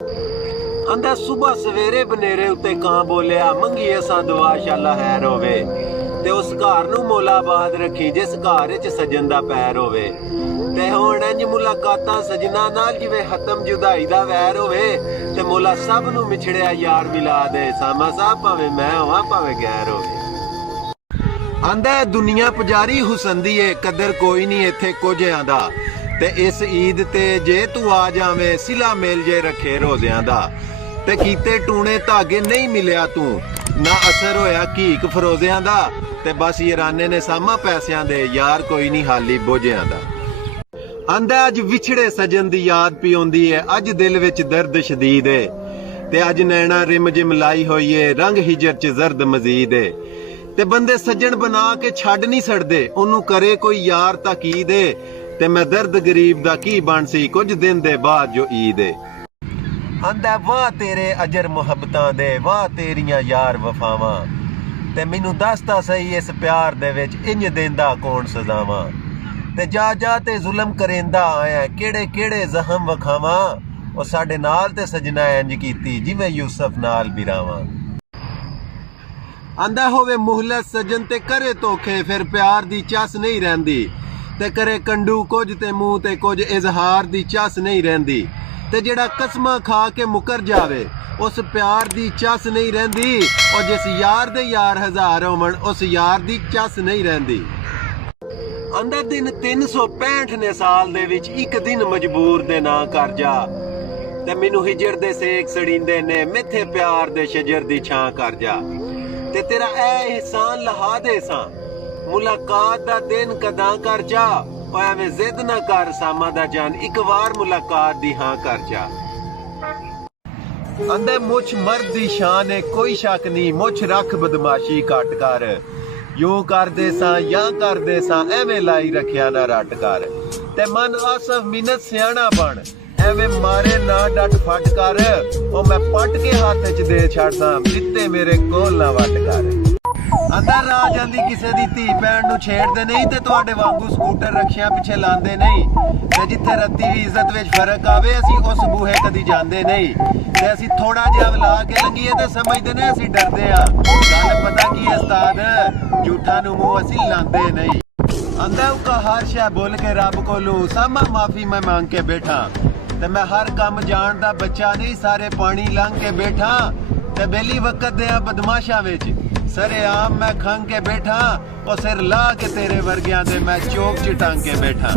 आंदा सुबह सवेरे बनेरे उत्ते कां बोलिया मंगी असां दुआ शाला हैर होवे ते उस घर नूं मोलाबाद रखी जिस घर च सजन दा पैर होवे ते हुण इंज मुलाकातां सजना नाल जिवें खत्म जुदाई दा वैर होवे ते मोला सब नूं मिछड़िया यार मिला दे सामा साहब भावें मैं होवां भावें गैर होवे। आंदा दुनिया पुजारी हुसन दी है कदर कोई नहीं इत्थे कुछ आंदा ते इस ईद ते जे तू आ जावे सिला मेल जे रखे रोज़ियां दा ते कीते टूने धागे नहीं मिलिया तू ना असर होया घीक फरोजियां दा ते बस ईराने ने सामा पैसियां दे यार कोई नहीं हाली बोझियां दा। आंदा अज विछड़े सजन दी याद पी आउंदी है अज दिल विच दर्द शदीद है ते अज नैना रिम जिम लाई होई है रंग हिजर च जर्द मजीद है ते बंदे सज्जन बना के छड़ नहीं छड़दे ओनू करे कोई यार तां की दे ते मैं दर्द गरीब दा की बन सी कुछ दिन दे बाद जो ईद है। आंदा वाह तेरे अजर मुहब्बतां दे वाह तेरियां यार वफावां ते मैनू दसदा सही इस प्यार दे विच इंज देंदा कौन सजावां ते जा ते जुल्म करेंदा आया केड़े केड़े जख्म वखावां ओ साडे नाल ते सजना इंज कीती जिवें यूसुफ नाल बिरावां। आंदा होवे मुहलत सजन ते करे धोखे फिर प्यार दी चस नहीं रहिंदी ते करे कंडू कुछ ते मुंह ते कुछ इजहार दी चस नहीं रहिंदी ते जेड़ा कसमां खा के मुकर जावे उस प्यार दी चस नहीं रहिंदी और जिस यार दे यार हजार होवन उस यार दी चस नहीं रहिंदी। आंदा दिन 365 ने साल दे विच एक दिन मजबूर दे ना कर जा ते मैनू हिजर दे सेक सड़ींदे ने मिथे प्यार दे शजर दी छां कर जा ते तेरा ऐ एहसान लहा दे सां मुलाकात दा दिन कदां कर जा एवें जिद ना कर सामा दा जान एक बार मुलाकात दी हां कर जा। आंदे मुछ मर्द दी शान है कोई शक नहीं मुछ रख बदमाशी घट कर यूं कर दे सां या कर दे सां एवें लाई रखिया ना रट कर ते मन आसफ मिन्नत सियाणा बन एवें मारे ना डट फट कर ओ मैं पट के हाथ च दे छड़दा दित्ते मेरे कोल ना वट कर। आंदा राह जांदी किसे दी धी भैन नूं छेड़दे नहीं ते तुहाडे वांगू स्कूटर रखियां पिछे लांदे नहीं ते जिथे रत्ती वी इज्जत विच फर्क आवे असी उस बूहे कदी जांदे नहीं ते असी थोड़ा जिहा वला के लंघीए ते समझदे ने असी डरदे आ गल पता की उस्ताद झूठा नूं मूंह असी लांदे नहीं। आंदा उका हर शै बोल के रब कोलू सामा माफी मैं मांग के बैठा ते मैं हर काम जानदा बच्चा नहीं सारे पानी लंघ के बैठा ते बेली वक्त दे बदमाशा विच सरे आम मैं खंग के बैठा और सिर ला के तेरे वर्गियां दे मैं चौक च टंग के बैठा।